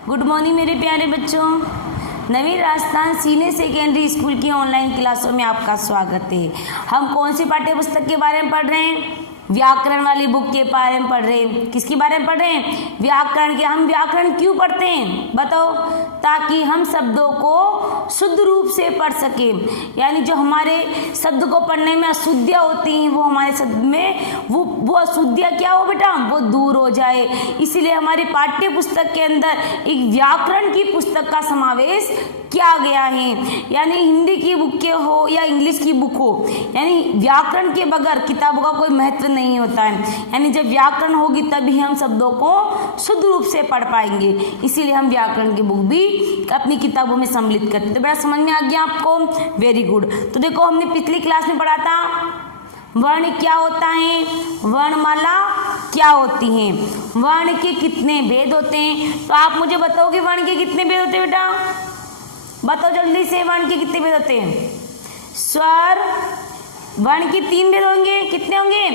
Good morning मेरे प्यारे बच्चों। नवीन राजस्थान सीनियर सेकेंडरी स्कूल की ऑनलाइन क्लासों में आपका स्वागत है। हम कौन सी पाठ्य पुस्तक के बारे में पढ़ रहे हैं? व्याकरण वाली बुक के बारे में पढ़ रहे हैं। किसके बारे में पढ़ रहे हैं? व्याकरण के। हम व्याकरण क्यों पढ़ते हैं बताओ? ताकि हम शब्दों को शुद्ध रूप से पढ़ सकें, यानी जो हमारे शब्द को पढ़ने में अशुद्धियाँ होती हैं वो हमारे शब्द में वो अशुद्धियाँ क्या हो बेटा, वो दूर हो जाए। इसीलिए हमारी पाठ्य पुस्तक के अंदर एक व्याकरण की पुस्तक का समावेश किया गया है। यानी हिंदी की बुक के हो या इंग्लिश की बुक हो, यानी व्याकरण के बगैर किताबों का कोई महत्व नहीं होता है। यानी जब व्याकरण होगी तभी हम शब्दों को शुद्ध रूप से पढ़ पाएंगे। इसीलिए हम व्याकरण की बुक भी अपनी किताबों में सम्मिलित करते हैं। तो बड़ा समझ में आ गया आपको? Very good. तो देखो हमने पिछली क्लास में पढ़ा था वर्ण क्या होता है, वर्णमाला क्या होती है, वर्ण के कितने भेद होते हैं। तो आप मुझे बताओगे वर्ण के कितने भेद होते हैं बेटा? बताओ जल्दी से, वर्ण के कितने भेद होते हैं? स्वर वर्ण के 3 भेद होंगे। कितने होंगे?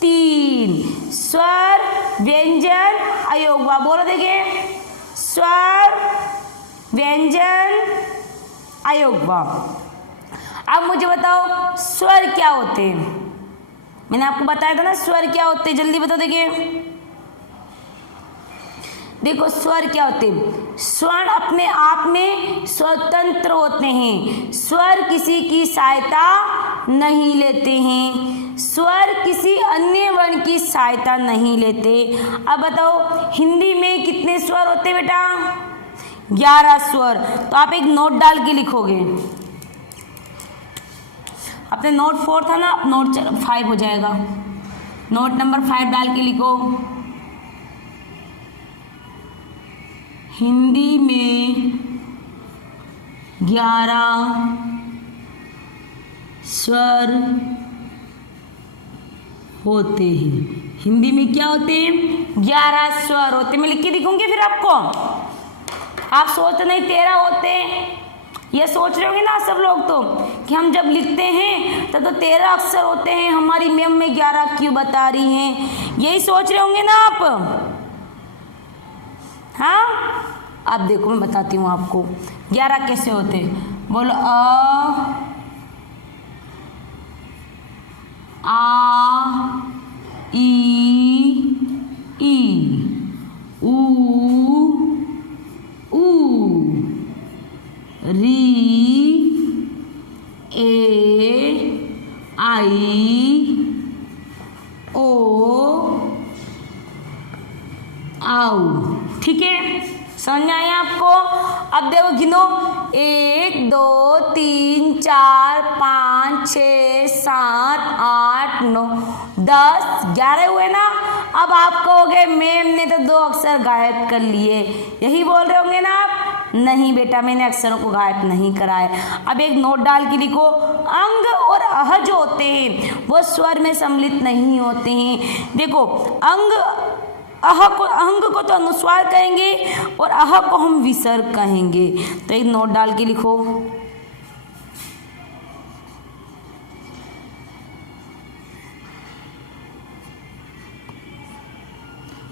3। स्वर, व्यंजन, अयोगवा। बोलो देखिए, स्वर, व्यंजन, अयोगवा। अब मुझे बताओ स्वर क्या होते हैं? मैंने आपको बताया था ना स्वर क्या होते हैं, जल्दी बताओ। देखो स्वर क्या होते हैं। स्वर अपने आप में स्वतंत्र होते हैं। स्वर किसी की सहायता नहीं लेते हैं। स्वर किसी अन्य वर्ण की सहायता नहीं लेते। अब बताओ हिंदी में कितने स्वर होते हैं बेटा? 11 स्वर। तो आप एक नोट डाल के लिखोगे। अपने नोट 4 था ना, अब नोट 5 हो जाएगा। नोट नंबर 5 डाल के लिखो। हिंदी में 11 स्वर होते हैं। हिंदी में क्या होते हैं? 11 स्वर होते हैं। मैं लिख के दिखूंगी फिर आपको। आप सोचते नहीं 13 होते हैं, ये सोच रहे होंगे ना सब लोग तो कि हम जब लिखते हैं तो 13 अक्षर होते हैं, हमारी मैम में 11 क्यों बता रही हैं, यही सोच रहे होंगे ना आप। हाँ, अब देखो मैं बताती हूँ आपको 11 कैसे होते हैं। बोलो आ ई ऊ री ए आई ओ आउ। ठीक है, समझ में आया आपको? अब देखो गिनो, 1 2 3 4 5 6 7 8 9 10 11 हुए ना। अब आप कहोगे मैम ने तो 2 अक्षर गायब कर लिए, यही बोल रहे होंगे ना आप? नहीं बेटा, मैंने अक्षरों को गायब नहीं करा है। अब एक नोट डाल के लिखो, अंग और अह जो होते हैं वो स्वर में सम्मिलित नहीं होते हैं। देखो अंग को तो अनुस्वार कहेंगे और अह को हम विसर्ग कहेंगे। तो एक नोट डाल के लिखो।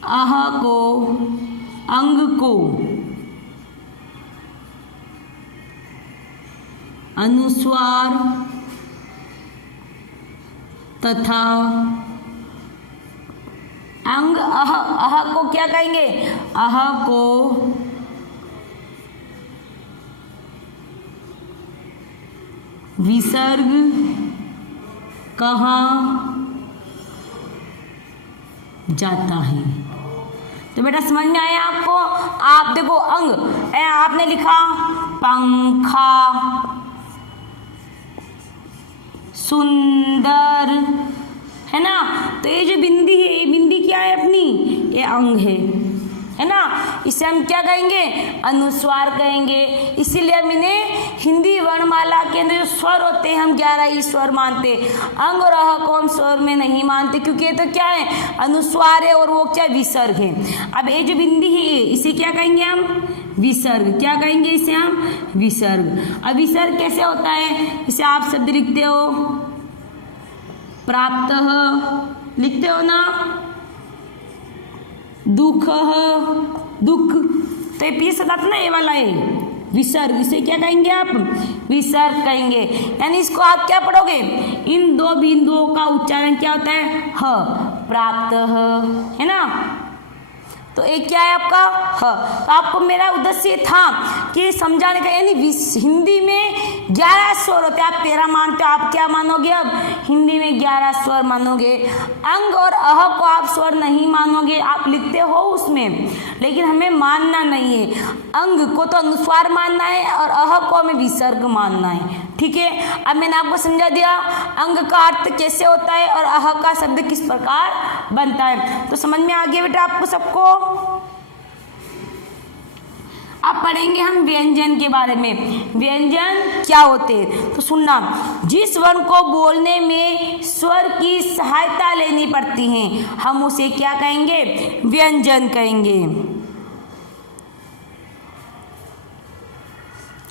अह को, अंग को अनुस्वार तथा अंग अह को क्या कहेंगे? अह को विसर्ग कहा जाता है। तो बेटा समझ में आया आपको? आप देखो अंग आपने लिखा पंखा, सुंदर, है ना। तो ये जो बिंदी है, ये बिंदी क्या है अपनी? ये अंग है ना। इसे हम क्या कहेंगे? अनुस्वार कहेंगे। इसीलिए हम इन्हें हिंदी वर्णमाला के अंदर जो स्वर होते हैं हम 11 ही स्वर मानते। अंग और अह को हम स्वर में नहीं मानते, क्योंकि ये तो क्या है? अनुस्वार है और वो क्या? विसर्ग है। अब ये जो बिंदी है इसे क्या कहेंगे हम? विसर्ग। क्या कहेंगे इसे हम? विसर्ग। अब विसर्ग कैसे होता है? इसे आप शब्द लिखते हो प्राप्त, लिखते हो ना, दुख, दुख तो ये पीछे शब्द आता ना ये वाला है विसर्ग, इसे क्या कहेंगे आप? विसर्ग कहेंगे। यानी इसको आप क्या पढ़ोगे? इन दो बिंदुओं का उच्चारण क्या होता है? ह, प्राप्त ह, है ना। तो एक क्या है आपका? ह। तो आपको मेरा उद्देश्य था कि समझाने का, यानी हिंदी में 11 स्वर होते हैं। आप 13 मानते हो, आप क्या मानोगे? अब हिंदी में 11 स्वर मानोगे। अंग और अह को आप स्वर नहीं मानोगे, आप लिखते हो उसमें, लेकिन हमें मानना नहीं है। अंग को तो अनुस्वार मानना है और अह को हमें विसर्ग मानना है, ठीक है। अब मैंने आपको समझा दिया अंग का अर्थ कैसे होता है और अह का शब्द किस प्रकार बनता है। तो समझ में आ गया बेटा आपको सबको? अब पढ़ेंगे हम व्यंजन के बारे में। व्यंजन क्या होते हैं तो सुनना। जिस वर्ण को बोलने में स्वर की सहायता लेनी पड़ती है हम उसे क्या कहेंगे? व्यंजन कहेंगे।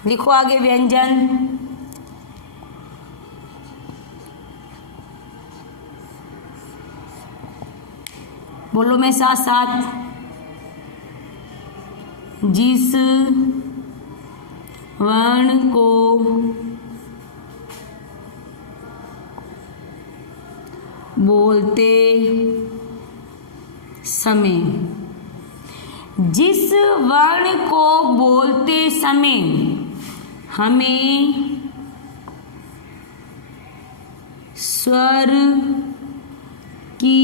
लिखो आगे व्यंजन। बोलो मैं साथ साथ। जिस वर्ण को बोलते समय, जिस वर्ण को बोलते समय हमें स्वर की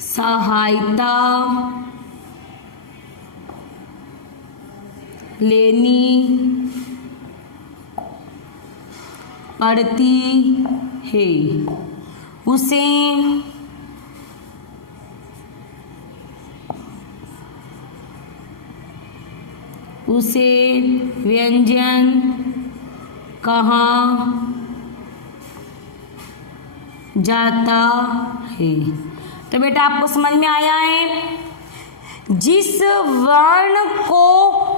सहायता लेनी पड़ती है उसे व्यंजन कहा जाता है। तो बेटा आपको समझ में आया है? जिस वर्ण को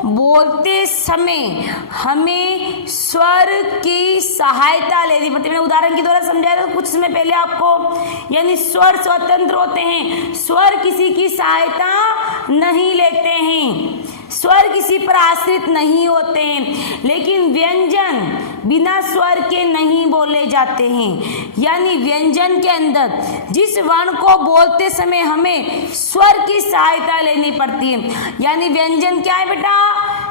बोलते समय हमें स्वर की सहायता लेनी पड़ती है। मैंने उदाहरण के द्वारा समझाया था कुछ समय पहले आपको, यानी स्वर स्वतंत्र होते हैं, स्वर किसी की सहायता नहीं लेते हैं, स्वर किसी पर आश्रित नहीं होते हैं। लेकिन व्यंजन बिना स्वर के नहीं बोले जाते हैं। यानी व्यंजन के अंदर जिस वर्ण को बोलते समय हमें स्वर की सहायता लेनी पड़ती है। यानी व्यंजन क्या है बेटा?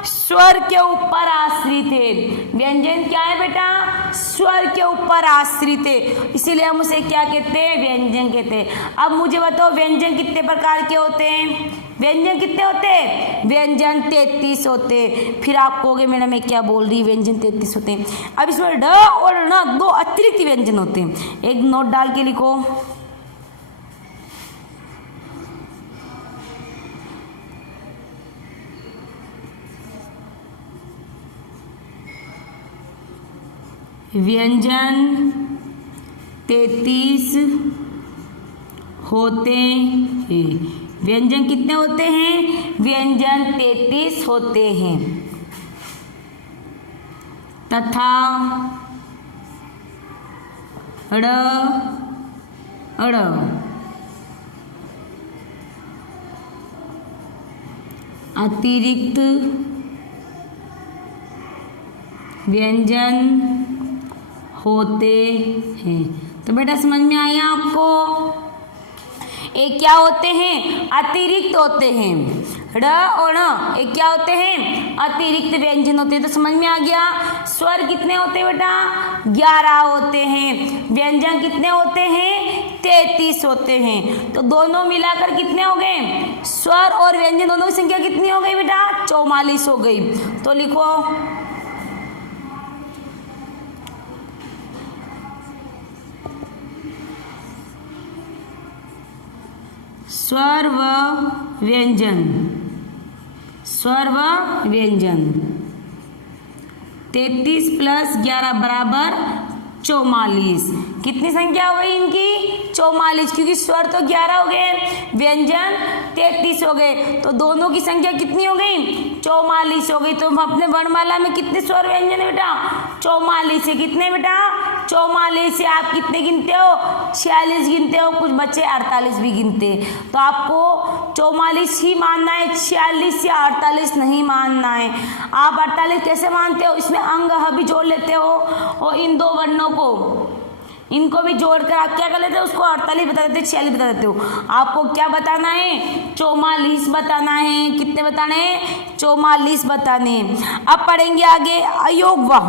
स्वर के ऊपर आश्रित है। व्यंजन क्या है बेटा? स्वर के ऊपर आश्रित है, इसीलिए हम उसे क्या कहते हैं? व्यंजन कहते हैं। अब मुझे बताओ व्यंजन कितने प्रकार के होते हैं? व्यंजन कितने होते हैं? व्यंजन 33 होते हैं। फिर आप कहोगे मैडम मैं क्या बोल रही, व्यंजन 33 होते हैं। अब इसमें ड और ण दो अतिरिक्त व्यंजन होते हैं, एक नोट डाल के लिखो। व्यंजन 33 होते हैं। व्यंजन कितने होते हैं? व्यंजन 33 होते हैं। तथा ड़ अड़ अतिरिक्त व्यंजन होते हैं। तो बेटा समझ में आया आपको? एक क्या होते हैं? अतिरिक्त होते हैं। ड़ और ण एक क्या होते हैं? अतिरिक्त व्यंजन होते हैं। तो समझ में आ गया? स्वर कितने होते हैं बेटा? 11 होते हैं। व्यंजन कितने होते हैं? 33 होते हैं। तो दोनों मिलाकर कितने हो गए? स्वर और व्यंजन दोनों की संख्या कितनी हो गई बेटा? 44 हो गई। तो लिखो स्वर व व्यंजन। स्वर व व्यंजन 33 + 11 बराबर 44। कितनी संख्या हो गई इनकी? 44, क्योंकि स्वर तो 11 हो गए, व्यंजन 33 हो गए। तो दोनों की संख्या कितनी हो गई? 44 हो गई। तो हम अपने वर्णमाला में कितने स्वर व्यंजन है बेटा? 44 है। कितने बेटा? 44 से आप कितने गिनते हो? 46 गिनते हो, कुछ बच्चे 48 भी गिनते हैं। तो आपको 44 ही मानना है, 46 या 48 नहीं मानना है। आप 48 कैसे मानते हो, इसमें अंग भी जोड़ लेते हो और इन दो वर्णों को, इनको भी जोड़कर आप क्या कर लेते हो, उसको 48 बता देते हो, 46 बता देते हो। आपको क्या बताना है, 44 बताना है। कितने बताने हैं, 44 बताने हैं। अब पढ़ेंगे आगे अयोगवाह।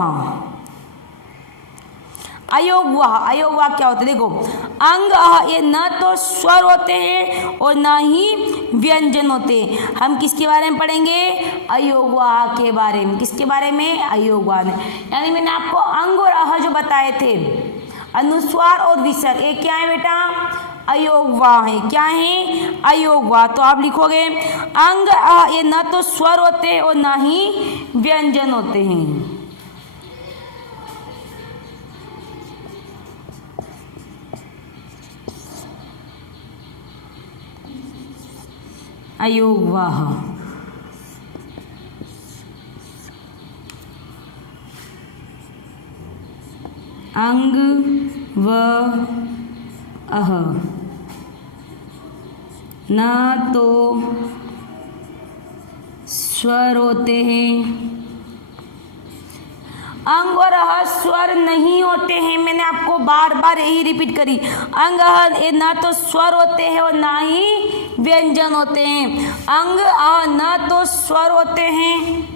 अयोगवाह, अयोगवाह क्या होता है, देखो अंग ये न तो स्वर होते हैं और न ही व्यंजन होते हैं। हम किसके बारे में पढ़ेंगे, अयोगवाह के बारे में। किसके बारे में, अयोगवाह में। यानी मैंने आपको अंग और अह जो बताए थे, अनुस्वार और विसर्ग, ये क्या है बेटा, अयोगवाह है। क्या है, अयोगवाह। तो आप लिखोगे अंग ये न तो स्वर होते हैं और न ही व्यंजन होते हैं। अयोगवाह। अंग व अह न तो स्वर होते हैं, अंग और अह स्वर नहीं होते हैं। मैंने आपको बार बार यही रिपीट करी, अंग अह न तो स्वर होते हैं और ना ही व्यंजन होते हैं। अंग अह न तो स्वर होते हैं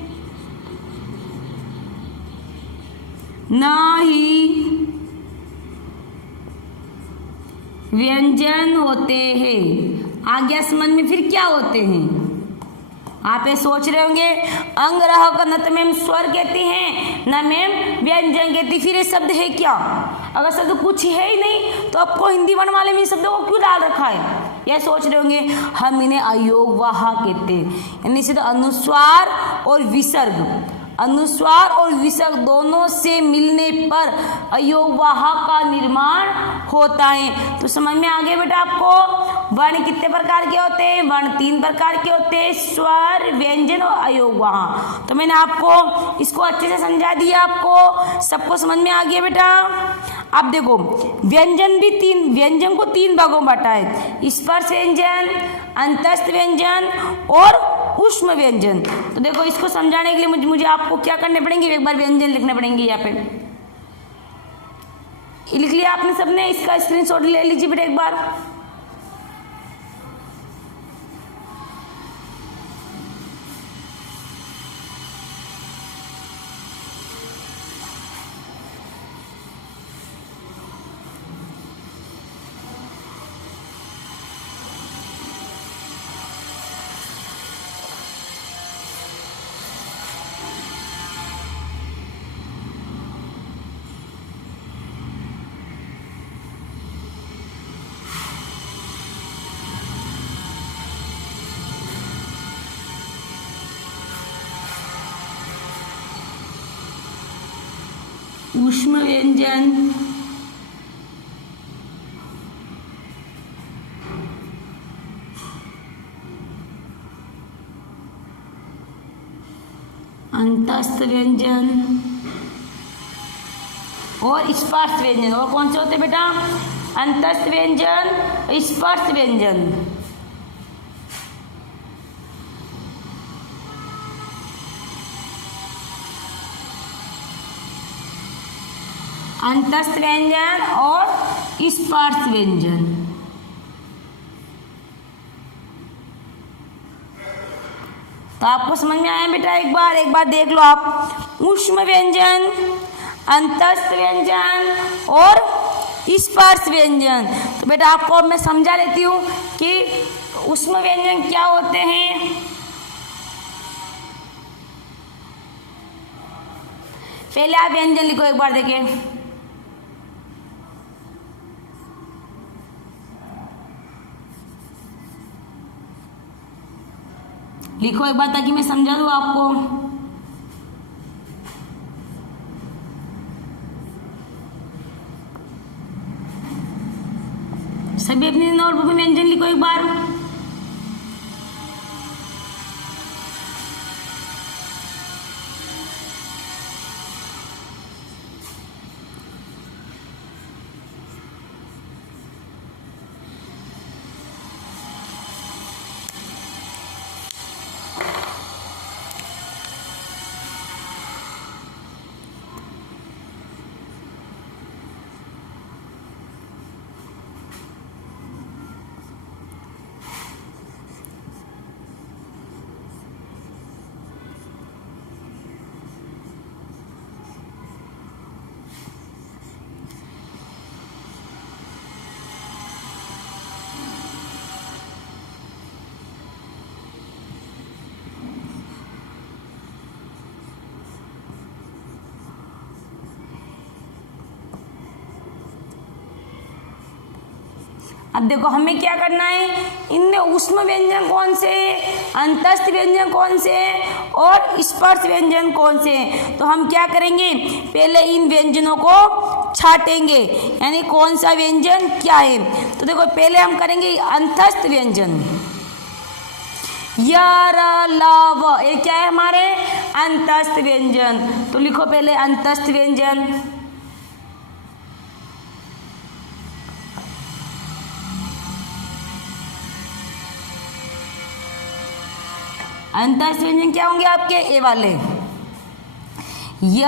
ना ही व्यंजन होते हैं। आगे समझ में, फिर क्या होते हैं, आप ये सोच रहे होंगे अंग रह का न तो मैम स्वर कहती हैं न मैम व्यंजन कहती, फिर ये शब्द है क्या। अगर शब्द कुछ है ही नहीं तो आपको हिंदी वर्ण वाले में शब्दों को क्यों डाल रखा है, यह सोच रहे होंगे। हम इन्हें अयोगवाह कहते हैं, यानी सीधे अनुस्वार और विसर्ग, अनुस्वार और विसर्ग दोनों से मिलने पर अयोगवाह का निर्माण होता है। तो समझ में आ गया बेटा आपको, वर्ण कितने प्रकार के होते हैं, वर्ण 3 प्रकार के होते हैं, स्वर, व्यंजन और अयोगवाह। तो मैंने आपको इसको अच्छे से समझा दिया, आपको सबको समझ में आ गया बेटा। अब देखो व्यंजन भी 3, व्यंजन को 3 भागों में बांटा है, स्पर्श व्यंजन, अंतस्थ व्यंजन और ऊष्म व्यंजन। तो देखो इसको समझाने के लिए मुझे आपको क्या करने पड़ेंगे, एक बार व्यंजन लिखने पड़ेंगे। यहाँ पे लिख लिया आपने सबने, इसका स्क्रीनशॉट ले लीजिए बेटा एक बार। ऊष्म व्यंजन, अंतस्थ व्यंजन और स्पर्श व्यंजन। और कौन से होते बेटा, अंतस्थ व्यंजन, स्पर्श व्यंजन। अंतस्थ व्यंजन और स्पर्श व्यंजन। तो आपको समझ में आया बेटा, एक बार देख लो आप, ऊष्म व्यंजन, अंतस्थ व्यंजन और स्पर्श व्यंजन। तो बेटा आपको अब मैं समझा लेती हूँ कि ऊष्म व्यंजन क्या होते हैं। पहले आप व्यंजन लिखो एक बार, देखिए लिखो एक बार ताकि मैं समझा दूँ आपको। सभी अपनी नोटबुक में व्यंजन लिखो एक बार। अब देखो हमें क्या करना है, इनमें ऊष्म व्यंजन कौन से हैं, अंतस्थ व्यंजन कौन से हैं और स्पर्श व्यंजन कौन से हैं। तो हम क्या करेंगे, पहले इन व्यंजनों को छाटेंगे, यानी कौन सा व्यंजन क्या है। तो देखो पहले हम करेंगे अंतस्थ व्यंजन, य र ल व, ये क्या है हमारे अंतस्थ व्यंजन। तो लिखो पहले अंतस्थ व्यंजन। अंतस्थ व्यंजन क्या होंगे आपके, ए वाले, य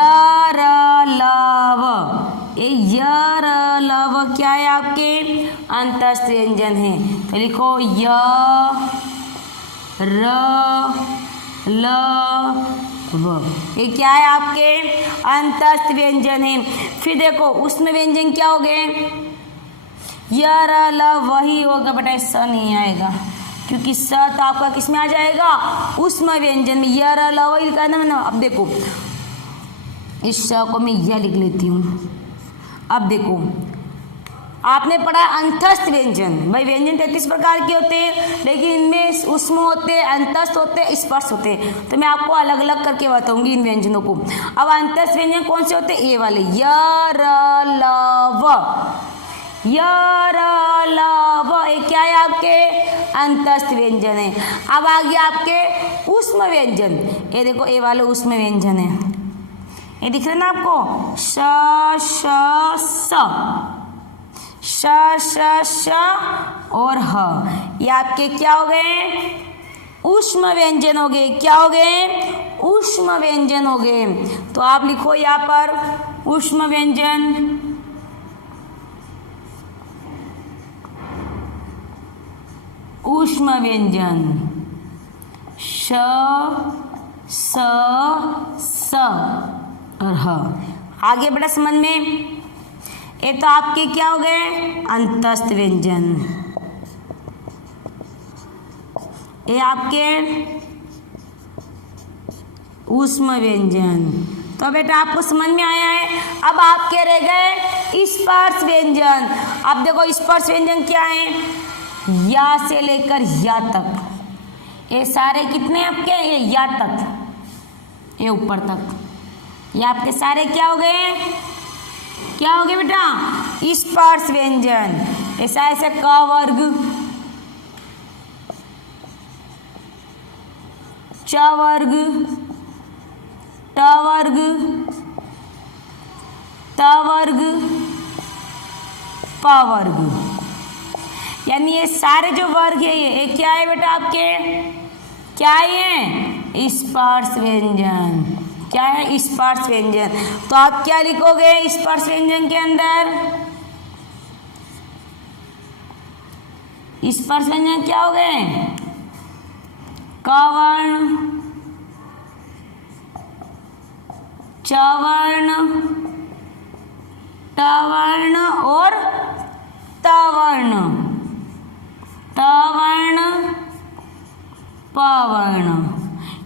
र ल व, ये य र ल व क्या है आपके अंतस्थ व्यंजन है। तो लिखो य र ल व, ये क्या है आपके अंतस्थ व्यंजन है। फिर देखो उसमें व्यंजन क्या हो गए, य र ल वही होगा बेटा, स नहीं आएगा क्योंकि स तो आपका किस में आ जाएगा, ऊष्म व्यंजन में, य र ल वही लिखा है ना। अब देखो इस स को मैं यह लिख लेती हूँ। अब देखो आपने पढ़ा अंतस्थ व्यंजन, भाई व्यंजन 33 प्रकार के होते हैं, लेकिन इनमें ऊष्म होते हैं, अंतस्थ होते हैं, स्पर्श होते हैं। तो मैं आपको अलग अलग करके बताऊंगी इन व्यंजनों को। अब अंतस्थ व्यंजन कौन से होते हैं, ये वाले, य र ल व, य र ल व, ये क्या है आपके अंतस्थ व्यंजन है। अब आ गया आपके ऊष्म व्यंजन, ये देखो ये वाले ऊष्म व्यंजन है, ये दिख रहा है ना आपको, श श स, श श और ह, ये आपके क्या हो गए, ऊष्म व्यंजन हो गए। क्या हो गए, ऊष्म व्यंजन हो गए। तो आप लिखो यहाँ पर ऊष्म व्यंजन, ऊष्म व्यंजन, श स स और ह। आगे बेटा समझ में, ये तो आपके क्या हो गए अंतस्थ व्यंजन, ये आपके ऊष्म व्यंजन। तो बेटा आपको समझ में आया है। अब आपके रह गए स्पर्श व्यंजन। अब देखो स्पर्श व्यंजन क्या है, या से लेकर या तक, ये सारे कितने आपके, ये या तक, ये ऊपर तक, ये आपके सारे क्या हो गए, क्या हो गए बेटा स्पर्श व्यंजन। ऐसा ऐसे क वर्ग, च वर्ग, ट वर्ग, त वर्ग, प वर्ग, यानी ये सारे जो वर्ग है ये क्या है बेटा आपके, क्या है स्पर्श व्यंजन। क्या है स्पर्श व्यंजन। तो आप क्या लिखोगे स्पर्श व्यंजन के अंदर, स्पर्श व्यंजन क्या हो गए, क वर्ण, च वर्ण, ट वर्ण और त वर्ण, ट वर्ण, प वर्ण,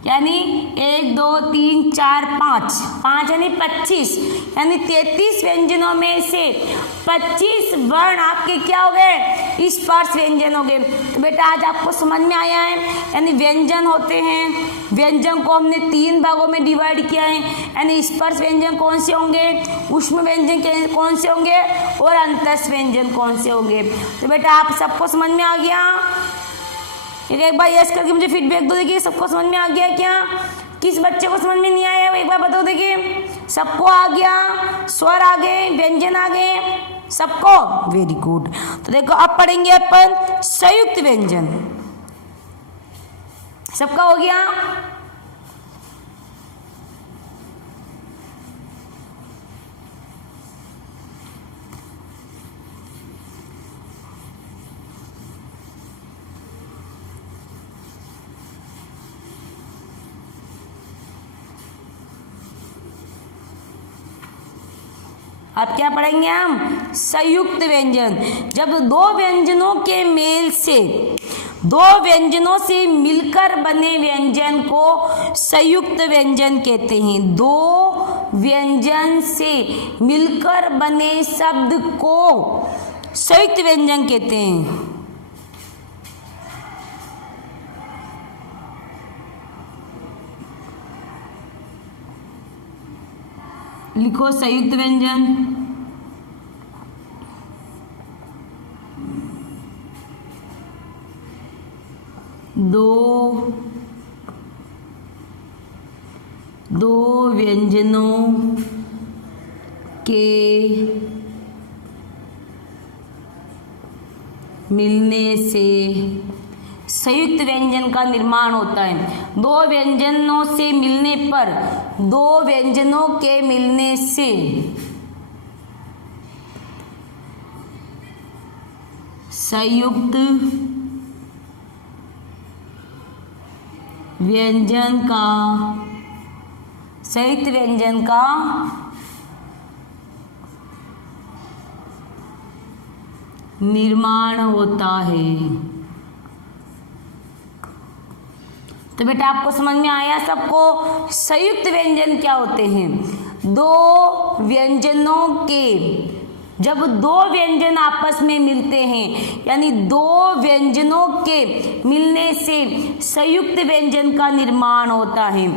यानी 1 2 3 4 5 5 यानी 25, यानी 33 व्यंजनों में से 25 वर्ण आपके क्या हो गए स्पर्श व्यंजन हो गए। तो बेटा आज आपको समझ में आया है, यानी व्यंजन होते हैं, व्यंजन को हमने 3 भागों में डिवाइड किया है, यानी स्पर्श व्यंजन कौन से होंगे, ऊष्म व्यंजन कौन से होंगे और अंतस्थ व्यंजन कौन से होंगे। तो बेटा आप सबको समझ में आ गया। एक बार यस करके मुझे फीडबैक दो, देखिए सबको समझ में आ गया क्या, किस बच्चे को समझ में नहीं आया एक बार बताओ, देखिए सबको आ गया, स्वर आ गए, व्यंजन आ गए सबको, वेरी गुड। तो देखो अब पढ़ेंगे अपन संयुक्त व्यंजन, सबका हो गया। अब क्या पढ़ेंगे हम संयुक्त व्यंजन। जब दो व्यंजनों के मेल से, दो व्यंजनों से मिलकर बने व्यंजन को संयुक्त व्यंजन कहते हैं। दो व्यंजन से मिलकर बने शब्द को संयुक्त व्यंजन कहते हैं। लिखो संयुक्त व्यंजन। दो व्यंजनों के मिलने से संयुक्त व्यंजन का निर्माण होता है। दो व्यंजनों से मिलने पर, दो व्यंजनों के मिलने से संयुक्त व्यंजन का निर्माण होता है। तो बेटा आपको समझ में आया सबको? संयुक्त व्यंजन क्या होते हैं? दो व्यंजनों के, जब दो व्यंजन आपस में मिलते हैं, यानी दो व्यंजनों के मिलने से संयुक्त व्यंजन का निर्माण होता है।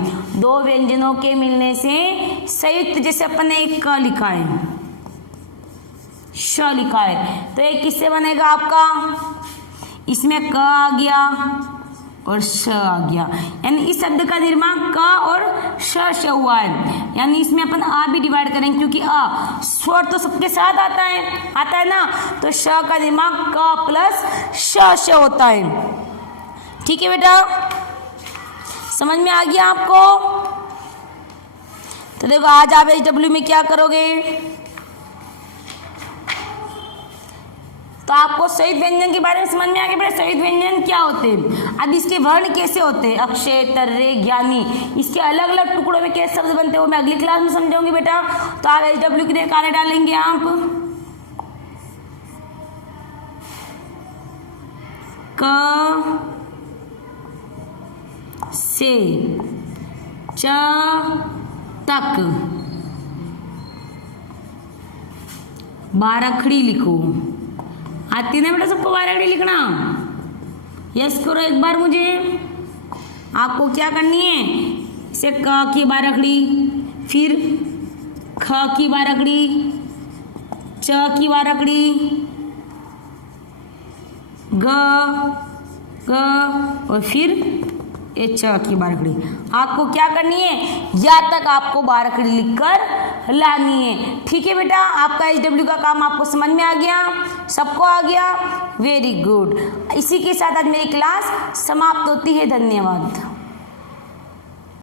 दो व्यंजनों के मिलने से संयुक्त, जैसे अपन ने एक क लिखा है, श लिखा है, तो एक किससे बनेगा आपका? इसमें क आ गया और श आ गया, यानी इस शब्द का निर्माण क और श से हुआ है। यानी इसमें अपन आ भी डिवाइड करेंगे, क्योंकि आ स्वर तो सबके साथ आता है ना, तो श का निर्माण क प्लस श से होता है। ठीक है बेटा, समझ में आ गया आपको? तो देखो आज आप HW में क्या करोगे, तो आपको संयुक्त व्यंजन के बारे में समझ में आ गया बेटा। संयुक्त व्यंजन क्या होते हैं, अब इसके वर्ण कैसे होते हैं, अक्षय, तर्रे, ज्ञानी, इसके अलग अलग टुकड़ों में कैसे शब्द बनते हैं वो मैं अगली क्लास में समझाऊंगी बेटा। तो आप HW के लिए कार्य डालेंगे आप क से च तक बारखड़ी लिखो। आती ना बेटा सबको बारखड़ी लिखना? यस करो एक बार मुझे। आपको क्या करनी है, इसे क की बारखड़ी, फिर ख की बारखड़ी, च की बारखड़ी, ग और फिर ये च की बारखड़ी। आपको क्या करनी है, या तक आपको बारखड़ी लिखकर लानी है। ठीक है बेटा, आपका HW का काम आपको समझ में आ गया, सबको आ गया, वेरी गुड। इसी के साथ आज मेरी क्लास समाप्त होती है। धन्यवाद।